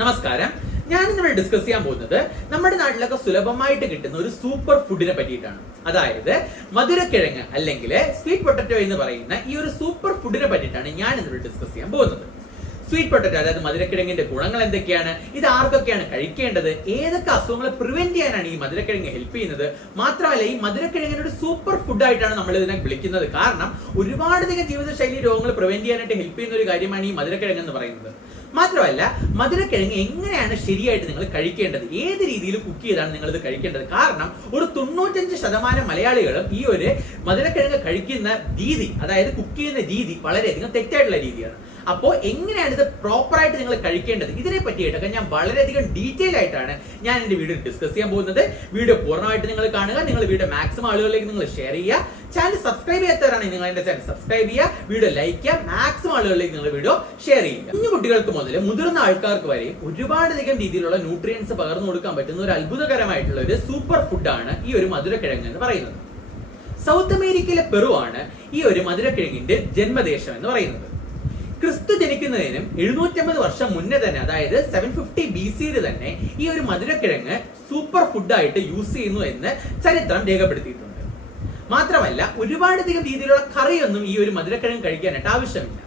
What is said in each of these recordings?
നമസ്കാരം. ഞാനിന്നിവിടെ ഡിസ്കസ് ചെയ്യാൻ പോകുന്നത് നമ്മുടെ നാട്ടിലൊക്കെ സുലഭമായിട്ട് കിട്ടുന്ന ഒരു സൂപ്പർ ഫുഡിനെ പറ്റിയിട്ടാണ്. അതായത് മധുരക്കിഴങ്ങ് അല്ലെങ്കിൽ സ്വീറ്റ് പൊട്ടറ്റോ എന്ന് പറയുന്ന ഈ ഒരു സൂപ്പർ ഫുഡിനെ പറ്റിയിട്ടാണ് ഞാൻ ഇന്നിവിടെ ഡിസ്കസ് ചെയ്യാൻ പോകുന്നത്. സ്വീറ്റ് പൊട്ടറ്റോ അതായത് മധുരക്കിഴങ്ങിന്റെ ഗുണങ്ങൾ എന്തൊക്കെയാണ്, ഇത് ആർക്കൊക്കെയാണ് കഴിക്കേണ്ടത്, ഏതൊക്കെ അസുഖങ്ങളെ പ്രിവെന്റ് ചെയ്യാനാണ് ഈ മധുരക്കിഴങ്ങ് ഹെൽപ്പ് ചെയ്യുന്നത്, മാത്രമല്ല ഈ മധുരക്കിഴങ്ങിന് ഒരു സൂപ്പർ ഫുഡായിട്ടാണ് നമ്മൾ ഇതിനെ വിളിക്കുന്നത്. കാരണം ഒരുപാടധികം ജീവിതശൈലി രോഗങ്ങൾ പ്രിവെന്റ് ചെയ്യാനായിട്ട് ഹെൽപ്പ് ചെയ്യുന്ന ഒരു കാര്യമാണ് ഈ മധുരക്കിഴങ്ങ് എന്ന് പറയുന്നത്. മാത്രമല്ല മധുരക്കിഴങ്ങ് എങ്ങനെയാണ് ശരിയായിട്ട് നിങ്ങൾ കഴിക്കേണ്ടത്, ഏത് രീതിയിൽ കുക്ക് ചെയ്താണ് നിങ്ങൾ ഇത് കഴിക്കേണ്ടത്. കാരണം ഒരു 95% മലയാളികളും ഈ ഒരു മധുരക്കിഴങ്ങ് കഴിക്കുന്ന രീതി, അതായത് കുക്ക് ചെയ്യുന്ന രീതി വളരെയധികം തെറ്റായിട്ടുള്ള രീതിയാണ്. അപ്പോൾ എങ്ങനെയാണ് ഇത് പ്രോപ്പറായിട്ട് നിങ്ങൾ കഴിക്കേണ്ടത്, ഇതിനെ പറ്റിയിട്ടൊക്കെ ഞാൻ വളരെയധികം ഡീറ്റെയിൽ ആയിട്ടാണ് ഞാൻ എന്റെ വീഡിയോ ഡിസ്കസ് ചെയ്യാൻ പോകുന്നത്. വീഡിയോ പൂർണ്ണമായിട്ട് നിങ്ങൾ കാണുക, നിങ്ങൾ വീഡിയോ മാക്സിമം ആളുകളിലേക്ക് നിങ്ങൾ ഷെയർ ചെയ്യുക. ചാനൽ സബ്സ്ക്രൈബ് ചെയ്യാത്തവരാണെങ്കിൽ നിങ്ങൾ എന്റെ ചാനൽ സബ്സ്ക്രൈബ് ചെയ്യുക, വീഡിയോ ലൈക്ക് ചെയ്യുക, മാക്സിമം ആളുകളിലേക്ക് നിങ്ങൾ വീഡിയോ ഷെയർ ചെയ്യുക. കുഞ്ഞു കുട്ടികൾക്ക് മുതൽ മുതിർന്ന ആൾക്കാർക്ക് വരെയും ഒരുപാടധികം രീതിയിലുള്ള ന്യൂട്രിയൻസ് പകർന്നു കൊടുക്കാൻ പറ്റുന്ന ഒരു അത്ഭുതകരമായിട്ടുള്ള ഒരു സൂപ്പർ ഫുഡാണ് ഈ ഒരു മധുരക്കിഴങ്ങ് എന്ന് പറയുന്നത്. സൗത്ത് അമേരിക്കയിലെ പെറു ആണ് ഈ ഒരു മധുരക്കിഴങ്ങിന്റെ ജന്മദേശം എന്ന് പറയുന്നത്. ക്രിസ്തു ജനിക്കുന്നതിനും 750 വർഷം മുന്നേ തന്നെ, അതായത് 750 BC തന്നെ ഈ ഒരു മധുരക്കിഴങ്ങ് സൂപ്പർ ഫുഡായിട്ട് യൂസ് ചെയ്യുന്നു എന്ന് ചരിത്രം രേഖപ്പെടുത്തിയിട്ടുണ്ട്. മാത്രമല്ല ഒരുപാടധികം രീതിയിലുള്ള കറിയൊന്നും ഈ ഒരു മധുരക്കിഴങ്ങ് കഴിക്കാനായിട്ട് ആവശ്യമില്ല.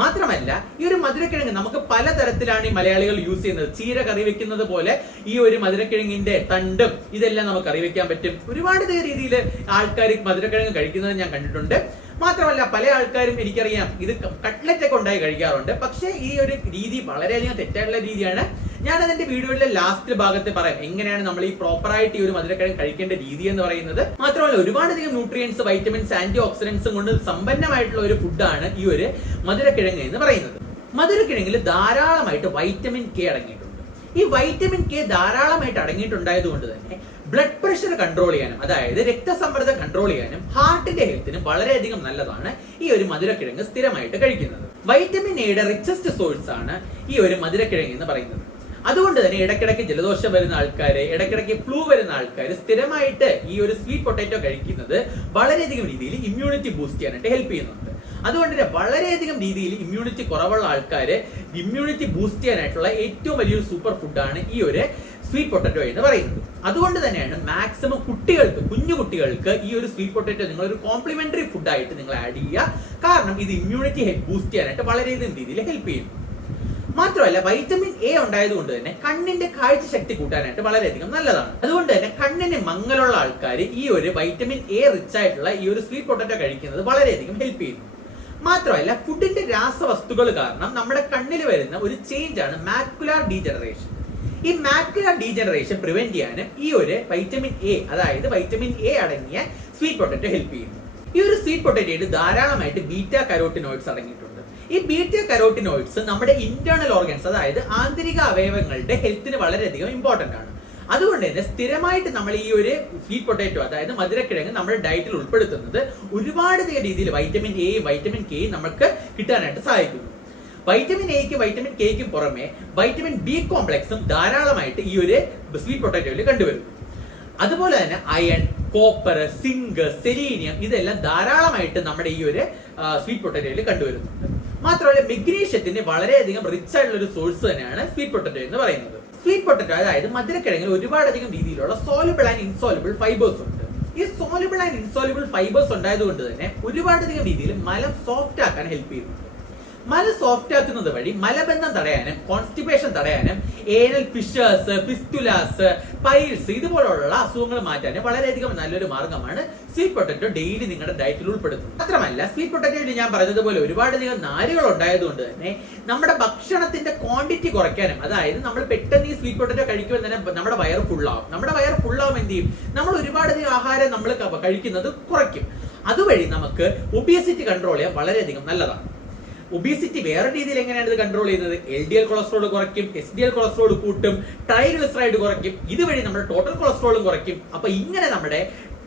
മാത്രമല്ല ഈ ഒരു മധുരക്കിഴങ്ങ് നമുക്ക് പലതരത്തിലാണ് ഈ മലയാളികൾ യൂസ് ചെയ്യുന്നത്. ചീര കറി വെക്കുന്നത് പോലെ ഈ ഒരു മധുരക്കിഴങ്ങിന്റെ തണ്ടും ഇതെല്ലാം നമുക്ക് കറി വെക്കാൻ പറ്റും. ഒരുപാട് രീതിയിൽ ആൾക്കാർ മധുരക്കിഴങ്ങ് കഴിക്കുന്നത് ഞാൻ കണ്ടിട്ടുണ്ട്. മാത്രമല്ല പല ആൾക്കാരും എനിക്കറിയാം ഇത് കട്ട്ലറ്റ് ഒക്കെ ഉണ്ടായി കഴിക്കാറുണ്ട്. പക്ഷേ ഈ ഒരു രീതി വളരെയധികം തെറ്റായിട്ടുള്ള രീതിയാണ്. ഞാൻ അതിന്റെ വീഡിയോയിലെ ലാസ്റ്റ് ഭാഗത്ത് പറയാം എങ്ങനെയാണ് നമ്മൾ ഈ പ്രോപ്പറായിട്ട് ഈ ഒരു മധുരക്കിഴങ്ങ് കഴിക്കേണ്ട രീതി എന്ന് പറയുന്നത്. മാത്രമല്ല ഒരുപാടധികം ന്യൂട്രിയൻസ്, വൈറ്റമിൻസ്, ആന്റി ഓക്സിഡൻസും കൊണ്ട് സമ്പന്നമായിട്ടുള്ള ഒരു ഫുഡാണ് ഈ ഒരു മധുരക്കിഴങ്ങ് എന്ന് പറയുന്നത്. മധുരക്കിഴങ്ങിൽ ധാരാളമായിട്ട് വൈറ്റമിൻ കെ അടങ്ങിയിട്ടുണ്ട്. ഈ വൈറ്റമിൻ കെ ധാരാളമായിട്ട് അടങ്ങിയിട്ടുണ്ടായത് കൊണ്ട് തന്നെ ബ്ലഡ് പ്രഷർ കൺട്രോൾ ചെയ്യാനും, അതായത് രക്തസമ്മർദ്ദം കൺട്രോൾ ചെയ്യാനും ഹാർട്ടിന്റെ ഹെൽത്തിനും വളരെയധികം നല്ലതാണ് ഈ ഒരു മധുരക്കിഴങ്ങ് സ്ഥിരമായിട്ട് കഴിക്കുന്നത്. വൈറ്റമിൻ എയുടെ റിച്ചസ്റ്റ് സോഴ്സ് ആണ് ഈ ഒരു മധുരക്കിഴങ്ങ് എന്ന് പറയുന്നത്. അതുകൊണ്ട് തന്നെ ഇടയ്ക്കിടയ്ക്ക് ജലദോഷം വരുന്ന ആൾക്കാര്, ഇടയ്ക്കിടയ്ക്ക് ഫ്ലൂ വരുന്ന ആൾക്കാർ സ്ഥിരമായിട്ട് ഈ ഒരു സ്വീറ്റ് പൊട്ടാറ്റോ കഴിക്കുന്നത് വളരെയധികം രീതിയിൽ ഇമ്മ്യൂണിറ്റി ബൂസ്റ്റ് ചെയ്യാനായിട്ട് ഹെൽപ്പ് ചെയ്യുന്നുണ്ട്. അതുകൊണ്ട് തന്നെ വളരെയധികം രീതിയിൽ ഇമ്മ്യൂണിറ്റി കുറവുള്ള ആൾക്കാര് ഇമ്മ്യൂണിറ്റി ബൂസ്റ്റ് ചെയ്യാനായിട്ടുള്ള ഏറ്റവും വലിയൊരു സൂപ്പർ ഫുഡാണ് ഈ ഒരു സ്വീറ്റ് പൊട്ടാറ്റോ എന്ന് പറയുന്നത്. അതുകൊണ്ട് തന്നെയാണ് മാക്സിമം കുട്ടികൾക്ക്, കുഞ്ഞു കുട്ടികൾക്ക് ഈ ഒരു സ്വീറ്റ് പൊട്ടാറ്റോ നിങ്ങൾ ഒരു കോംപ്ലിമെന്ററി ഫുഡായിട്ട് നിങ്ങൾ ആഡ് ചെയ്യുക. കാരണം ഇത് ഇമ്മ്യൂണിറ്റി ബൂസ്റ്റ് ചെയ്യാനായിട്ട് വളരെയധികം രീതിയിൽ ഹെൽപ്പ് ചെയ്യുന്നു. മാത്രമല്ല വൈറ്റമിൻ എ ഉണ്ടായതുകൊണ്ട് തന്നെ കണ്ണിന്റെ കാഴ്ച ശക്തി കൂട്ടാനായിട്ട് വളരെയധികം നല്ലതാണ്. അതുകൊണ്ട് തന്നെ കണ്ണിന് മങ്ങലുള്ള ആൾക്കാർ ഈ ഒരു വൈറ്റമിൻ എ റിച്ച് ആയിട്ടുള്ള ഈ ഒരു സ്വീറ്റ് പൊട്ടാറ്റോ കഴിക്കുന്നത് വളരെയധികം ഹെൽപ്പ് ചെയ്യുന്നു. മാത്രമല്ല ഫുഡിന്റെ രാസവസ്തുക്കൾ കാരണം നമ്മുടെ കണ്ണിൽ വരുന്ന ഒരു ചേഞ്ച് ആണ് മാക്കുലാർ ഡീജനറേഷൻ. ഈ മാക്കുലാർ ഡീജനറേഷൻ പ്രിവെന്റ് ചെയ്യാനും ഈ ഒരു വൈറ്റമിൻ എ, അതായത് വൈറ്റമിൻ എ അടങ്ങിയ സ്വീറ്റ് പൊട്ടാറ്റോ ഹെൽപ്പ് ചെയ്യുന്നു. ഈ ഒരു സ്വീറ്റ് പൊട്ടാറ്റോയിൽ ധാരാളമായിട്ട് ബീറ്റാ കരോട്ടിനോയിഡ്സ് അടങ്ങിയിട്ടുണ്ട്. ഈ ബീറ്റാ കരോട്ടിനോയിഡ്സ് നമ്മുടെ ഇന്റേണൽ ഓർഗൻസ്, അതായത് ആന്തരിക അവയവങ്ങളുടെ ഹെൽത്തിന് വളരെയധികം ഇമ്പോർട്ടന്റ് ആണ്. അതുകൊണ്ട് തന്നെ സ്ഥിരമായിട്ട് നമ്മൾ ഈ ഒരു സ്വീറ്റ് പൊട്ടാറ്റോ, അതായത് മധുരക്കിഴങ്ങ് നമ്മുടെ ഡയറ്റിൽ ഉൾപ്പെടുത്തുന്നത് ഒരുപാട് രീതിയിൽ വൈറ്റമിൻ എയും വൈറ്റമിൻ കെയും നമുക്ക് കിട്ടാനായിട്ട് സഹായിക്കുന്നു. വൈറ്റമിൻ എക്ക് വൈറ്റമിൻ കെക്കും പുറമെ വൈറ്റമിൻ ബി കോംപ്ലക്സും ധാരാളമായിട്ട് ഈ ഒരു സ്വീറ്റ് പൊട്ടാറ്റോയിൽ കണ്ടുവരുന്നു. അതുപോലെ തന്നെ അയൺ, കോപ്പർ, സിങ്ക്, സെലീനിയം ഇതെല്ലാം ധാരാളമായിട്ട് നമ്മുടെ ഈ ഒരു സ്വീറ്റ് പൊട്ടാറ്റോയിൽ കണ്ടുവരുന്നുണ്ട്. മാത്രമല്ല മെഗ്നീഷ്യത്തിന് വളരെയധികം റിച്ച് ആയിട്ടുള്ള ഒരു സോഴ്സ് തന്നെയാണ് സ്വീറ്റ് പൊട്ടാറ്റോ എന്ന് പറയുന്നത്. സ്വീറ്റ് പൊട്ടാറ്റോ അതായത് മധുരക്കിഴങ്ങിൽ ഒരുപാടധികം രീതിയിലുള്ള സോലുബിൾ ആൻഡ് ഇൻസോലുബിൾ ഫൈബേഴ്സ് ഉണ്ട്. ഈ സോലുബിൾ ആൻഡ് ഇൻസോലുബിൾ ഫൈബേഴ്സ് ഉണ്ടായതുകൊണ്ട് തന്നെ ഒരുപാടധികം രീതിയിൽ മലം സോഫ്റ്റ് ആക്കാൻ ഹെൽപ്പ് ചെയ്യുന്നുണ്ട്. മലം സോഫ്റ്റ് ആക്കുന്നത് വഴി മലബന്ധം തടയാനും കോൺസ്റ്റിപ്പേഷൻ തടയാനും ഏനൽ ഫിഷേഴ്സ്, ഫിസ്റ്റുലാസ്, പൈൽസ് ഇതുപോലുള്ള അസുഖങ്ങൾ മാറ്റാനും വളരെയധികം നല്ലൊരു മാർഗമാണ് സ്വീറ്റ് പൊട്ടാറ്റോ ഡെയിലി നിങ്ങളുടെ ഡയറ്റിൽ ഉൾപ്പെടുത്തുന്നത്. മാത്രമല്ല സ്വീറ്റ് പൊട്ടാറ്റോയിൽ ഞാൻ പറഞ്ഞതുപോലെ ഒരുപാടധികം നാരുകൾ ഉണ്ടായതുകൊണ്ട് തന്നെ നമ്മുടെ ഭക്ഷണത്തിന്റെ ക്വാണ്ടിറ്റി കുറയ്ക്കാനും, അതായത് നമ്മൾ പെട്ടെന്ന് ഈ സ്വീറ്റ് പൊട്ടാറ്റോ കഴിക്കുമ്പോൾ തന്നെ നമ്മുടെ വയർ ഫുള്ളാവും. നമ്മുടെ വയർ ഫുള്ളാവും എന്ത് ചെയ്യും, നമ്മൾ ഒരുപാടധികം ആഹാരം നമ്മൾ കഴിക്കുന്നത് കുറയ്ക്കും. അതുവഴി നമുക്ക് ഒബിയസിറ്റി കൺട്രോൾ ചെയ്യാൻ വളരെയധികം നല്ലതാണ്. ഒബീസിറ്റി വേറെ രീതിയിൽ എങ്ങനെയാണ് ഇത് കൺട്രോൾ ചെയ്യുന്നത്, LDL കൊളസ്ട്രോൾ കുറയ്ക്കും, SDL കൊളസ്ട്രോൾ കൂട്ടും, ട്രൈഗ്ലിസറൈഡ് കുറയ്ക്കും, ഇതുവഴി നമ്മുടെ ടോട്ടൽ കൊളസ്ട്രോളും കുറയ്ക്കും. അപ്പൊ ഇങ്ങനെ നമ്മുടെ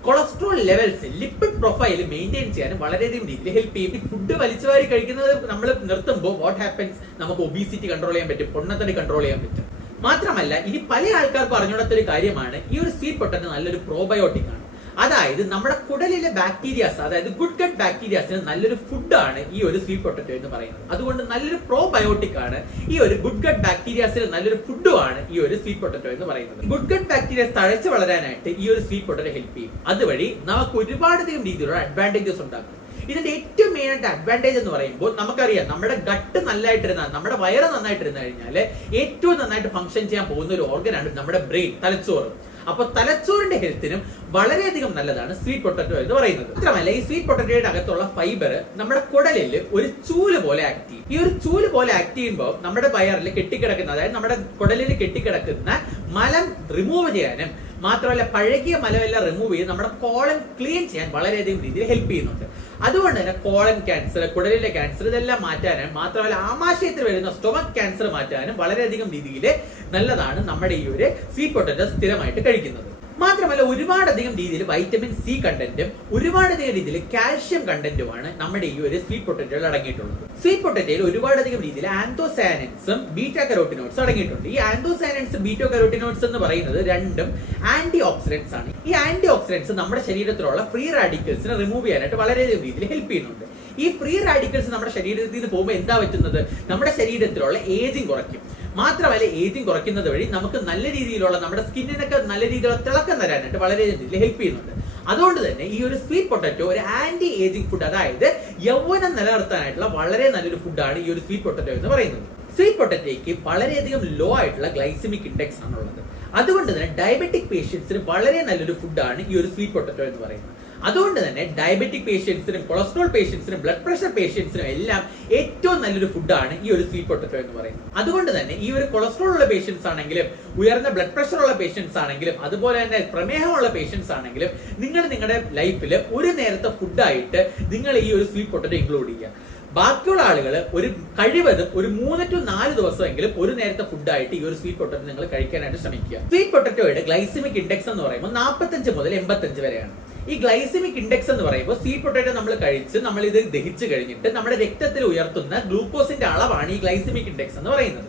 cholesterol levels, lipid profile maintain ചെയ്യാനും വളരെയധികം രീതിയിൽ ഹെൽപ്പ് ചെയ്യും. ഈ ഫുഡ് വലിച്ചുവാരി കഴിക്കുന്നത് നമ്മൾ നിർത്തുമ്പോൾ വാട്ട് ഹാപ്പൻസ്, നമുക്ക് ഒബീസിറ്റി കൺട്രോൾ ചെയ്യാൻ പറ്റും, പൊണ്ണത്തടി കൺട്രോൾ ചെയ്യാൻ പറ്റും. മാത്രമല്ല ഇനി പല ആൾക്കാർക്ക് അറിഞ്ഞുകൂടാത്തൊരു കാര്യമാണ് ഈ ഒരു സ്വീറ്റ് പൊട്ടാറ്റോ നല്ലൊരു പ്രോബയോട്ടിക് ആണ്. അതായത് നമ്മുടെ കുടലിലെ ബാക്ടീരിയാസ്, അതായത് ഗുഡ് ഗട്ട് ബാക്ടീരിയാസിന് നല്ലൊരു ഫുഡാണ് ഈ ഒരു സ്വീറ്റ് പൊട്ടറ്റോ എന്ന് പറയുന്നത്. അതുകൊണ്ട് നല്ലൊരു പ്രോബയോട്ടിക് ആണ് ഈ ഒരു ഗുഡ് ഗട്ട് ബാക്ടീരിയാസിന് നല്ലൊരു ഫുഡുമാണ് ഈ ഒരു സ്വീറ്റ് പൊട്ടറ്റോ എന്ന് പറയുന്നത്. ഗുഡ് ഗട്ട് ബാക്ടീരിയാസ് തഴച്ചു വളരാനായിട്ട് ഈ ഒരു സ്വീറ്റ് പൊട്ടറ്റോ ഹെൽപ്പ് ചെയ്യും. അതുവഴി നമുക്ക് ഒരുപാടധികം രീതിയിലുള്ള അഡ്വാൻറ്റേജസ് ഉണ്ടാക്കും. ഇതിന്റെ ഏറ്റവും മെയിൻ ആയിട്ട് അഡ്വാൻറ്റേജ് എന്ന് പറയുമ്പോൾ നമുക്കറിയാം, നമ്മുടെ ഗട്ട് നല്ലതായിട്ടിരുന്നാൽ, നമ്മുടെ വയറ് നന്നായിട്ടിരുന്നു കഴിഞ്ഞാൽ ഏറ്റവും നന്നായിട്ട് ഫംഗ്ഷൻ ചെയ്യാൻ പോകുന്ന ഒരു ഓർഗനാണ് നമ്മുടെ ബ്രെയിൻ, തലച്ചോറ്. അപ്പൊ തലച്ചോറിന്റെ ഹെൽത്തിനും വളരെയധികം നല്ലതാണ് സ്വീറ്റ് പൊട്ടറ്റോ എന്ന് പറയുന്നത്. മാത്രമല്ല ഈ സ്വീറ്റ് പൊട്ടറ്റോയുടെ അകത്തുള്ള ഫൈബർ നമ്മുടെ കുടലിൽ ഒരു ചൂല് പോലെ ആക്ട് ചെയ്യും. ഈ ഒരു ചൂല് പോലെ ആക്ട് ചെയ്യുമ്പോൾ നമ്മുടെ വയറിൽ കെട്ടിക്കിടക്കുന്ന, അതായത് നമ്മുടെ കുടലിൽ കെട്ടിക്കിടക്കുന്ന മലം റിമൂവ് ചെയ്യാനും മാത്രമല്ല പഴകിയ മലമെല്ലാം റിമൂവ് ചെയ്ത് നമ്മുടെ കോളൻ ക്ലീൻ ചെയ്യാൻ വളരെയധികം രീതിയിൽ ഹെൽപ്പ് ചെയ്യുന്നുണ്ട്. അതുകൊണ്ട് തന്നെ കോളൻ ക്യാൻസർ, കുടലിലെ ക്യാൻസർ ഇതെല്ലാം മാറ്റാനും മാത്രമല്ല ആമാശയത്തിൽ വരുന്ന സ്റ്റൊമക് ക്യാൻസർ മാറ്റാനും വളരെയധികം രീതിയിൽ നല്ലതാണ് നമ്മുടെ ഈ ഒരു സ്വീറ്റ് പൊട്ടറ്റോ സ്ഥിരമായിട്ട് കഴിക്കുന്നത്. മാത്രമല്ല ഒരുപാടധികം രീതിയിൽ വൈറ്റമിൻ സി കണ്ടന്റും ഒരുപാടധികം രീതിയിൽ കാൽഷ്യം കണ്ടന്റുമാണ് നമ്മുടെ ഈ ഒരു സ്വീറ്റ് പൊട്ടറ്റോയിൽ അടങ്ങിയിട്ടുള്ളത്. സ്വീറ്റ് പൊട്ടറ്റോയിൽ ഒരുപാടധികം രീതിയിൽ ആന്തോസയാനിൻസും ബീറ്റാ കരോട്ടിനോയിഡ്സും അടങ്ങിയിട്ടുണ്ട്. ഈ ആന്തോസയാനിൻസ് ബീറ്റാ കരോട്ടിനോയിഡ്സ് എന്ന് പറയുന്നത് രണ്ടും ആന്റി ഓക്സിഡന്റ്സ് ആണ്. ഈ ആന്റി ഓക്സിഡന്റ്സ് നമ്മുടെ ശരീരത്തിലുള്ള ഫ്രീ റാഡിക്കൽസിനെ റിമൂവ് ചെയ്യാനായിട്ട് വളരെയധികം രീതിയിൽ ഹെൽപ്പ് ചെയ്യുന്നുണ്ട്. ഈ ഫ്രീ റാഡിക്കൽസ് നമ്മുടെ ശരീരത്തിൽ നിന്ന് പോകുമ്പോൾ എന്താ പറ്റുന്നത്, നമ്മുടെ ശരീരത്തിലുള്ള ഏജിങ് കുറയ്ക്കും. മാത്രമല്ല ഏജിങ് കുറയ്ക്കുന്നത് വഴി നമുക്ക് നല്ല രീതിയിലുള്ള നമ്മുടെ സ്കിന്നിനൊക്കെ നല്ല രീതിയിലുള്ള തിളക്കം തരാനായിട്ട് വളരെ രീതിയിൽ ഹെൽപ്പ് ചെയ്യുന്നുണ്ട്. അതുകൊണ്ട് തന്നെ ഈ ഒരു സ്വീറ്റ് പൊട്ടറ്റോ ഒരു ആന്റി ഏജിങ് ഫുഡ്, അതായത് യൗവനം നിലനിർത്താനായിട്ടുള്ള വളരെ നല്ലൊരു ഫുഡാണ് ഈ ഒരു സ്വീറ്റ് പൊട്ടറ്റോ എന്ന് പറയുന്നത്. സ്വീറ്റ് പൊട്ടറ്റോയ്ക്ക് വളരെയധികം ലോ ആയിട്ടുള്ള ഗ്ലൈസമിക് ഇൻഡെക്സ് ആണുള്ളത്. അതുകൊണ്ട് തന്നെ ഡയബറ്റിക് പേഷ്യൻസിന് വളരെ നല്ലൊരു ഫുഡാണ് ഈ ഒരു സ്വീറ്റ് പൊട്ടറ്റോ എന്ന് പറയുന്നത്. അതുകൊണ്ട് തന്നെ ഡയബറ്റിക് പേഷ്യൻസിനും കൊളസ്ട്രോൾ പേഷ്യൻസിനും ബ്ലഡ് പ്രഷർ പേഷ്യൻസിനും എല്ലാം ഏറ്റവും നല്ലൊരു ഫുഡാണ് ഈ ഒരു സ്വീറ്റ് പൊട്ടറ്റോ എന്ന് പറയുന്നത്. അതുകൊണ്ട് തന്നെ ഈ ഒരു കൊളസ്ട്രോൾ ഉള്ള പേഷ്യൻസ് ആണെങ്കിലും ഉയർന്ന ബ്ലഡ് പ്രഷർ ഉള്ള പേഷ്യൻസ് ആണെങ്കിലും അതുപോലെ തന്നെ പ്രമേഹമുള്ള പേഷ്യൻസ് ആണെങ്കിലും നിങ്ങൾ നിങ്ങളുടെ ലൈഫിൽ ഒരു നേരത്തെ ഫുഡായിട്ട് നിങ്ങൾ ഈ ഒരു സ്വീറ്റ് പൊട്ടറ്റോ ഇൻക്ലൂഡ് ചെയ്യുക. ബാക്കിയുള്ള ആളുകൾ ഒരു കഴിവതും ഒരു 3 to 4 ദിവസമെങ്കിലും ഒരു നേരത്തെ ഫുഡായിട്ട് ഈ ഒരു സ്വീറ്റ് പൊട്ടറ്റോ നിങ്ങൾ കഴിക്കാനായിട്ട് ശ്രമിക്കുക. സ്വീറ്റ് പൊട്ടറ്റോയുടെ ഗ്ലൈസമിക് ഇൻഡെക്സ് എന്ന് പറയുമ്പോൾ 45 മുതൽ 85 വരെയാണ്. ഈ ഗ്ലൈസമിക് ഇൻഡെക്സ് എന്ന് പറയുമ്പോൾ സ്വീറ്റ് പൊട്ടറ്റോ നമ്മൾ കഴിച്ച് നമ്മൾ ഇത് ദഹിച്ചു കഴിഞ്ഞിട്ട് നമ്മുടെ രക്തത്തിൽ ഉയർത്തുന്ന ഗ്ലൂക്കോസിന്റെ അളവാണ് ഈ ഗ്ലൈസമിക് ഇൻഡെക്സ് എന്ന് പറയുന്നത്.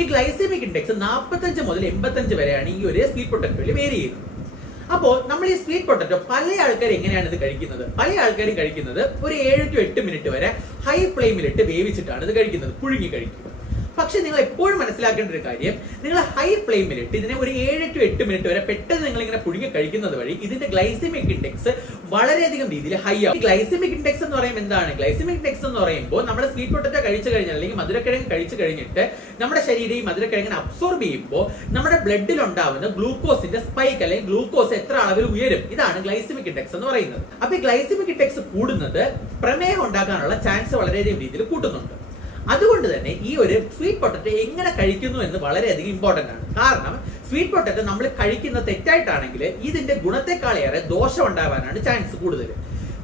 ഈ ഗ്ലൈസമിക് ഇൻഡെക്സ് 45 മുതൽ 85 വരെയാണ് ഈ ഒരു സ്വീറ്റ് പൊട്ടറ്റോയിൽ വേരി ചെയ്യുന്നത്. അപ്പോൾ നമ്മൾ ഈ സ്വീറ്റ് പൊട്ടറ്റോ പല ആൾക്കാർ എങ്ങനെയാണ് ഇത് കഴിക്കുന്നത്, പല ആൾക്കാരും കഴിക്കുന്നത് ഒരു 7 to 8 മിനിറ്റ് വരെ ഹൈ ഫ്ലെയിമിലിട്ട് വേവിച്ചിട്ടാണ് ഇത് കഴിക്കുന്നത്, പുഴുങ്ങി കഴിക്കുക. പക്ഷെ നിങ്ങൾ എപ്പോഴും മനസ്സിലാക്കേണ്ട ഒരു കാര്യം, നിങ്ങൾ ഹൈ ഫ്ലെയിമിലിട്ട് ഇതിനെ ഒരു 7 to 8 മിനിറ്റ് വരെ പെട്ടെന്ന് നിങ്ങൾ ഇങ്ങനെ പുഴുങ്ങി കഴിക്കുന്നത് വഴി ഇതിന്റെ ഗ്ലൈസമിക് ഇൻഡെക്സ് വളരെയധികം രീതിയിൽ ഹൈ ആവും. ഗ്ലൈസമിക് ഇൻഡെക്സ് എന്ന് പറയുമ്പോൾ എന്താണ്? ഗ്ലൈസമിക് ഇൻഡെക്സ് എന്ന് പറയുമ്പോൾ നമ്മുടെ സ്വീറ്റ് പൊട്ടറ്റോ കഴിച്ചു കഴിഞ്ഞാൽ അല്ലെങ്കിൽ മധുരക്കിഴങ്ങ് കഴിച്ചു കഴിഞ്ഞിട്ട് നമ്മുടെ ശരീരം ഈ മധുരക്കിഴങ്ങിനെ അബ്സോർബ് ചെയ്യുമ്പോൾ നമ്മുടെ ബ്ലഡിൽ ഉണ്ടാവുന്ന ഗ്ലൂക്കോസിന്റെ സ്പൈക്ക് അല്ലെങ്കിൽ ഗ്ലൂക്കോസ് എത്ര അളവിൽ ഉയരും, ഇതാണ് ഗ്ലൈസമിക് ഇൻഡെക്സ് എന്ന് പറയുന്നത്. അപ്പൊ ഈ ഗ്ലൈസമിക് ഇൻഡെക്സ് കൂടുന്നത് പ്രമേഹം ഉണ്ടാക്കാനുള്ള ചാൻസ് വളരെയധികം രീതിയിൽ കൂട്ടുന്നുണ്ട്. അതുകൊണ്ട് തന്നെ ഈ ഒരു സ്വീറ്റ് പൊട്ടറ്റോ എങ്ങനെ കഴിക്കുന്നു എന്ന് വളരെയധികം ഇമ്പോർട്ടന്റ് ആണ്. കാരണം സ്വീറ്റ് പൊട്ടറ്റോ നമ്മൾ കഴിക്കുന്ന തെറ്റായിട്ടാണെങ്കിൽ ഇതിന്റെ ഗുണത്തെക്കാളേറെ ദോഷം ഉണ്ടാവാനാണ് ചാൻസ് കൂടുതൽ.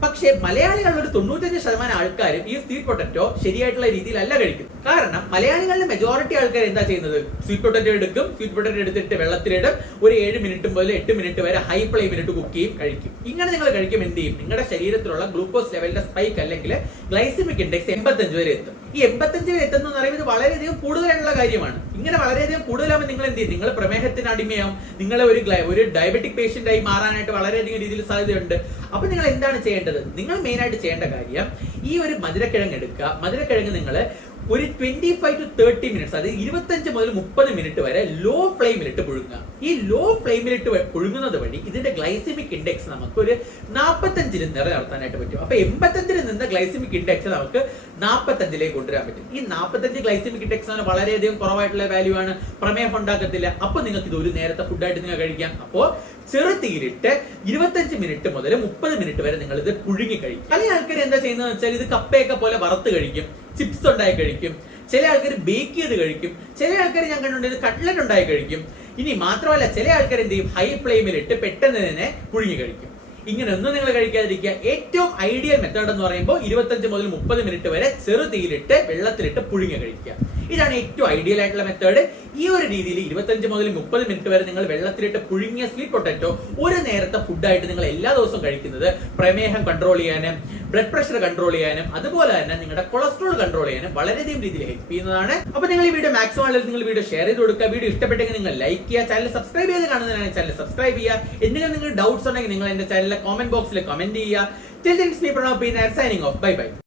പക്ഷേ മലയാളികളുടെ ഒരു 95% ആൾക്കാരും ഈ സ്വീറ്റ് പൊട്ടറ്റോ ശരിയായിട്ടുള്ള രീതിയിലല്ല കഴിക്കുന്നത്. കാരണം മലയാളികളുടെ മെജോറിറ്റി ആൾക്കാർ എന്താ ചെയ്യുന്നത്, സ്വീറ്റ് പൊട്ടറ്റോ എടുക്കും, സ്വീറ്റ് പൊട്ടറ്റോ എടുത്തിട്ട് വെള്ളത്തിലിടും, ഒരു 7 മിനിറ്റ് മുതൽ 8 മിനിറ്റ് വരെ ഹൈ ഫ്ലെയിമിലിട്ട് കുക്ക് ചെയ്യും, കഴിക്കും. ഇങ്ങനെ നിങ്ങൾ കഴിക്കും എന്ത് ചെയ്യും, നിങ്ങളുടെ ശരീരത്തിലുള്ള ഗ്ലൂക്കോസ് ലെവലിന്റെ സ്പൈക്ക് അല്ലെങ്കിൽ ഗ്ലൈസമിക് ഇൻഡെക്സ് 85 വരെ എത്തും. ഈ 85 വരെ എത്തുന്ന പറയുന്നത് വളരെയധികം കൂടുതലായിട്ടുള്ള കാര്യമാണ്. ഇങ്ങനെ വളരെയധികം കൂടുതലാകുമ്പോൾ നിങ്ങൾ എന്ത് ചെയ്യും, നിങ്ങൾ പ്രമേഹത്തിന് അടിമയാവും, നിങ്ങൾ ഒരു ഡയബറ്റിക് പേഷ്യന്റ് ആയി മാറാനായിട്ട് വളരെയധികം രീതിയിൽ സാധ്യതയുണ്ട്. അപ്പൊ നിങ്ങൾ എന്താണ് ചെയ്യേണ്ടത്, നിങ്ങൾ മെയിൻ ആയിട്ട് ചെയ്യേണ്ട കാര്യം ഈ ഒരു മധുരക്കിഴങ്ങ് എടുക്കുക. മധുരക്കിഴങ്ങ് നിങ്ങൾ ഒരു 25 to 30 മിനിറ്റ്സ്, അതായത് 25 മുതൽ 30 മിനിറ്റ് വരെ ലോ ഫ്ലെയിമിലിട്ട് പുഴുങ്ങുക. ഈ ലോ ഫ്ലെയിമിലിട്ട് പുഴുങ്ങുന്നത് വഴി ഇതിന്റെ ഗ്ലൈസമിക് ഇൻഡെക്സ് നമുക്ക് ഒരു 45 നിലനിർത്താനായിട്ട് പറ്റും. അപ്പൊ 85 നിന്ന് ഗ്ലൈസമിക് ഇൻഡെക്സ് നമുക്ക് 45 കൊണ്ടുവരാൻ പറ്റും. ഈ 45 ഗ്ലൈസമിക് ഇൻഡെക്സ് ആണ് വളരെയധികം കുറവായിട്ടുള്ള വാല്യൂ ആണ്, പ്രമേഹം ഉണ്ടാക്കത്തില്ല. അപ്പൊ നിങ്ങൾക്ക് ഇത് ഒരു നേരത്തെ ഫുഡായിട്ട് നിങ്ങൾ കഴിക്കാം. അപ്പോ ചെറുതീയിലിട്ട് 25 മിനിറ്റ് മുതൽ 30 മിനിറ്റ് വരെ നിങ്ങൾ ഇത് പുഴുങ്ങി കഴിക്കും. പല ആൾക്കാർ എന്താ ചെയ്യുന്നത് വെച്ചാൽ ഇത് കപ്പയൊക്കെ പോലെ വറുത്ത് കഴിക്കും, ചിപ്സ് ഉണ്ടായി കഴിക്കും, ചില ആൾക്കാർ ബേക്ക് ചെയ്ത് കഴിക്കും, ചില ആൾക്കാർ ഞാൻ കണ്ടിട്ടുണ്ട് ഇത് കട്ട്ലറ്റ് ഉണ്ടായി കഴിക്കും. ഇനി മാത്രമല്ല ചില ആൾക്കാർ എന്ത് ചെയ്യും, ഹൈ ഫ്ലെയിമിലിട്ട് പെട്ടെന്ന് തന്നെ പുഴുങ്ങി കഴിക്കും. ഇങ്ങനെ ഒന്നും നിങ്ങൾ കഴിക്കാതിരിക്കുക. ഏറ്റവും ഐഡിയൽ മെത്തേഡ് എന്ന് പറയുമ്പോൾ 25 മുതൽ 30 മിനിറ്റ് വരെ ചെറുതീയിലിട്ട് വെള്ളത്തിലിട്ട് പുഴുങ്ങി കഴിക്കുക. ഇതാണ് ഏറ്റവും ഐഡിയൽ ആയിട്ടുള്ള മെത്തേഡ്. ഈ ഒരു രീതിയിൽ 25 മുതൽ 30 മിനിറ്റ് വരെ നിങ്ങൾ വെള്ളത്തിലിട്ട് പുഴുങ്ങിയ സ്വീറ്റ് പൊട്ടറ്റോ ഒരു നേരത്തെ ഫുഡായിട്ട് നിങ്ങൾ എല്ലാ ദിവസവും കഴിക്കുന്നത് പ്രമേഹം കൺട്രോൾ ചെയ്യാനും ബ്ലഡ് പ്രഷർ കൺട്രോൾ ചെയ്യാനും അതുപോലെ തന്നെ നിങ്ങളുടെ കൊളസ്ട്രോൾ കൺട്രോൾ ചെയ്യാനും വളരെയധികം രീതിയിൽ ഹെൽപ്പ് ചെയ്യുന്നതാണ്. അപ്പൊ നിങ്ങൾ ഈ വീഡിയോ മാക്സിമം ആളുകൾ നിങ്ങൾ വീഡിയോ ഷെയർ ചെയ്ത് കൊടുക്കുക. വീഡിയോ ഇഷ്ടപ്പെട്ടെങ്കിൽ നിങ്ങൾ ലൈക്ക് ചെയ്യുക. ചാനൽ സബ്സ്ക്രൈബ് ചെയ്ത് കാണുന്നതിനാണ് ചാനൽ സബ്സ്ക്രൈബ് ചെയ്യുക. എന്തെങ്കിലും നിങ്ങൾ ഡൗട്ട്സ് ഉണ്ടെങ്കിൽ നിങ്ങൾ എന്റെ ചാനലിലെ കമന്റ് ബോക്സിൽ കമന്റ് ചെയ്യുക. Till then, it's me Pranav P. Nair signing off. Bye bye.